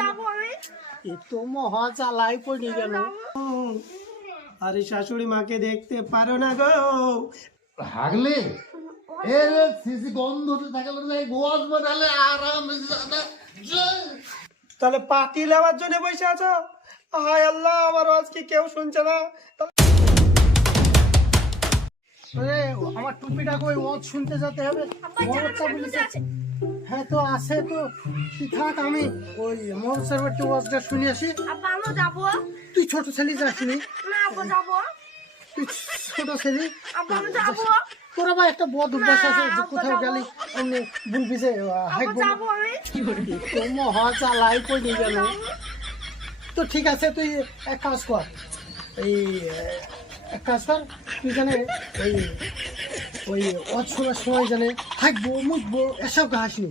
যাবো আমি। এ তো মহা জ্বালাই পড়ে গেল। আরে শাশুড়ি মাকে দেখতে পারো না গো? হাগলে এর সিসি গন্ধতে থাকে বলে গোয়াজ বানালে আরাম তাহলে পাতি লেওয়ার জন্য বসে আছো? হায় আল্লাহ, আমার আজকে কেউ শুনছে না। আরে আমার টুপিটা কই? ওয়াজ শুনতে যেতে হবে। আব্বা জানার মধ্যে আছে। হ্যাঁ তো আছে তো, তুই থাক, আমি ওই মহসের বাড়িতে ওয়াজটা শুনে আসি। আব্বা আমিও যাবো। তুই ছোট ছেলে যাসনি? না আব্বা যাবো। তুই ছোট ছেলে, আব্বা আমি যাবো। তোর আবার একটা বদ অভ্যাস আছে যে কোথাও গেলি অমনি বলবি যে হাইক আব্বা যাবো আমি। তো মহা চালাই পড়ে গেল। তো ঠিক আছে, তুই এক কাজ কর, এই এক কাজ কর, তুই জানে ওই ওই ওয়াজ শোনার সময় জানে হাঁকবো মুখবো এসব হাসনি,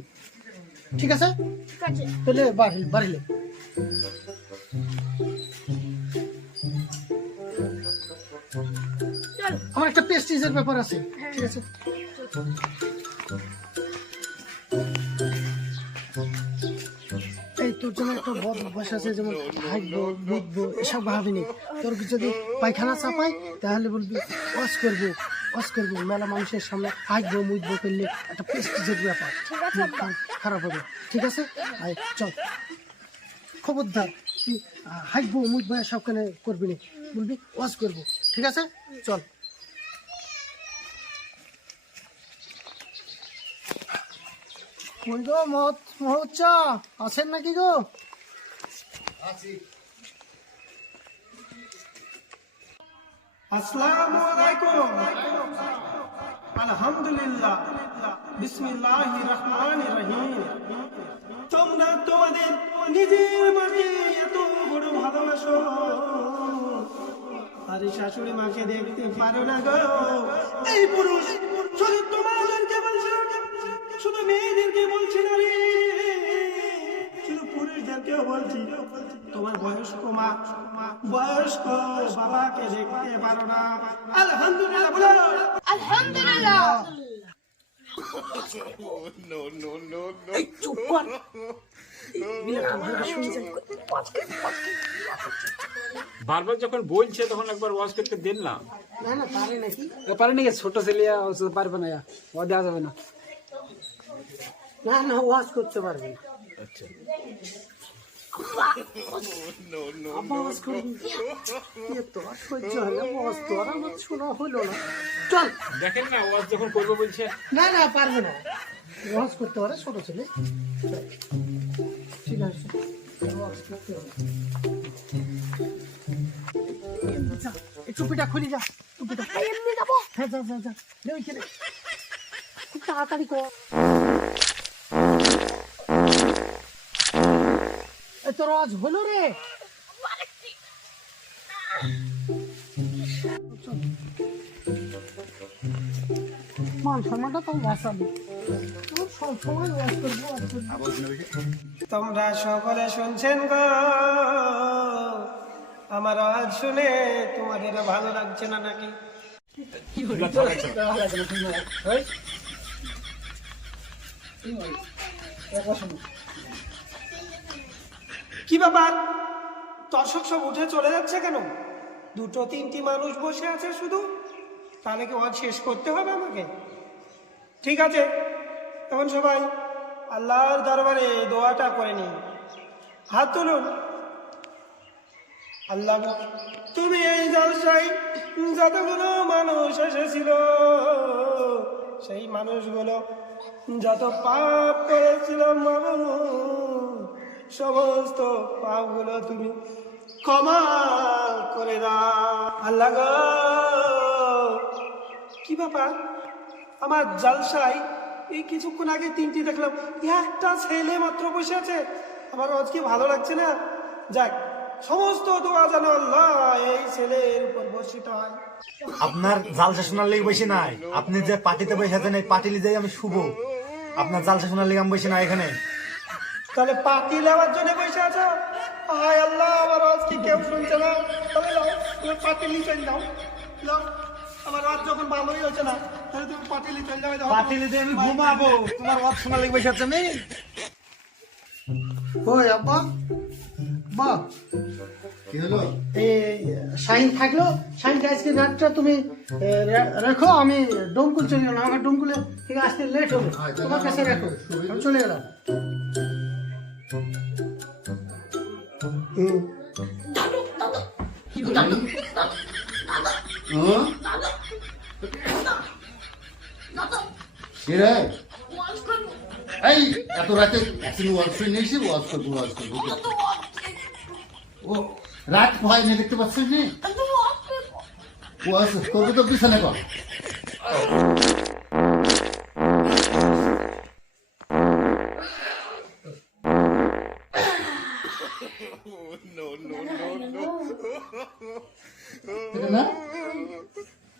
ঠিক আছে? ঠিক আছে। তাহলে বাড়িলে চল। আমার একটা প্রেস্টিজের ব্যাপার আছে, ঠিক আছে? এই তোর জন্য একটা বদ অভ্যাস আছে, যেমন হাঁকবো বুঝবো এসব ভাবিনি। তোর যদি পায়খানা চাপাই তাহলে বলবি ওয়াজ করবো মেলা মানুষের সামনে হাঁকবো মুজবো করলে একটা প্রেস্টিজের ব্যাপার, ঠিক আছে আব্বা। খারাপ হবে, ঠিক আছে? আয় চল, খবরদার তুই হাঁকবো মুজবো এসব কেন করবি না, বলবি ওয়াজ করবো, ঠিক আছে? চল। কই গো মহোচ্চা আছেন নাকি গো? আসসালামু আলাইকুম। আলহামদুলিল্লাহ, বিসমিল্লাহির রহমানির রহিম। তোমরা তোমাদের নিজের মাকে এত বড় ভালোবাসো, আরে শাশুড়ি মাকে দেখতে পারো না গো? এই পুরুষ শুধু তোমাদেরকে বলছে, শুধু মেয়েদেরকে বলছি না রে, শুধু পুরুষদেরকেও বলছি। তোমার বয়স্ক মা, বয়স্ক বাবাকে দেখতে পারো না? আলহামদুলিল্লাহ বলো। আলহামদুলিল্লাহ। এই চুপ কর। শুনে যাই। বারবার যখন বলছে তখন একবার ওয়াজ করতে দেন না। না না পারে নাকি? পারে নাকি? ছোট ছেলে পারবে না, ও দেওয়া যাবে না। না না ওয়াজ করতে পারবে না। আচ্ছা, আব্বা ওয়াজ করবি? এ তো আর সহ্য হয় না, ওয়াজ তো আর আমার শোনা হলো না। চল। দেখেন না ওয়াজ যখন করবো বলছে। না না পারবে না, ওয়াজ করতে পারে ছোট ছেলে। ঠিক আছে, ওয়াজ করতে হবে। যা, এই টুপিটা খুলি, যা টুপিটা। এমনি যাবো। হ্যাঁ যা যা যা, নে ওইখানে খুব তাড়াতাড়ি কর। এই তোর আজ হলো রে। মান সম্মানটা তো বাঁচাবো, সব সময় ওয়াজ করবো। তোমরা সকলে শুনছেন গো, আমার আওয়াজ শুনে তোমাদের ভালো লাগছে না নাকি? কি ব্যাপার, দর্শক সব উঠে চলে যাচ্ছে কেন? দুটো তিনটি মানুষ বসে আছে শুধু, তাহলে কি ওয়াজ শেষ করতে হবে আমাকে? ঠিক আছে, এখন সবাই আল্লাহর দরবারে দোয়াটা করে নিন। হাত তুলুন। আল্লাহ, তুমি এই জলসায় যতগুলো মানুষ এসেছিল, সেই মানুষগুলো যত পাপ করেছিল মাবুদ, সমস্ত পাপগুলো তুমি ক্ষমা করে দাও। আল্লাহ গো, কি ব্যাপার, আমার জলসায় এই কিছুক্ষণ আগে তিনটি দেখলাম, একটা ছেলে মাত্র বসে আছে, আমার আজকে ভালো লাগছে না। যাক, সমস্ত দোয়া যেন আল্লাহ এই ছেলের উপর বর্ষিত হয়। আপনার জালসা শোনার লেগে বসে নাই, আপনি যে পার্টিতে বসে আছেন এই পার্টি লিজেই আমি শুভ। আপনার জালসা শোনার লেগে আমি বসে না এখানে। তাহলে পাতি লেওয়ার জন্য বসে আছো? হায় আল্লাহ, আমার আজকে কেউ শুনছে না। তাহলে লাও, তুমি পাতিলি চলে যাও। লাও, আমার রাত যখন ভালোই হচ্ছে না, তাহলে তুমি পাতিলি চলে যাও। পার্টি লিজে আমি ঘুমাবো, তোমার ওয়াজ শোনার লেগে বসে আছে আমি। ওই আব্বা বা কি হলো? এই শাহিন থাকলো, শাহিনটা আজকে রাতটা তুমি রেখো, আমি ডোমকুল চলে গেলাম, আমার ডোমকুলে থেকে আসতে লেট হবে, তোমার কাছে রাখো, আমি চলে গেলাম। হ্যাঁ? কি রে? এই এত রাতে এখন ওয়াজ করে নিয়েছি, ওয়াজ করবো। ও রাত হয় না, দেখতে পাচ্ছিস নি? ওয়াজ করবো তো পিছনে কর। এটা না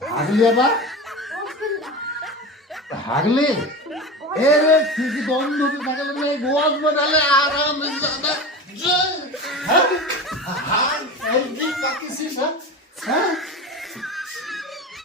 হাগলি আবার হাগলি এ রে ঠিক বন্ধ থাকলে গোয়াজ বানালে আরাম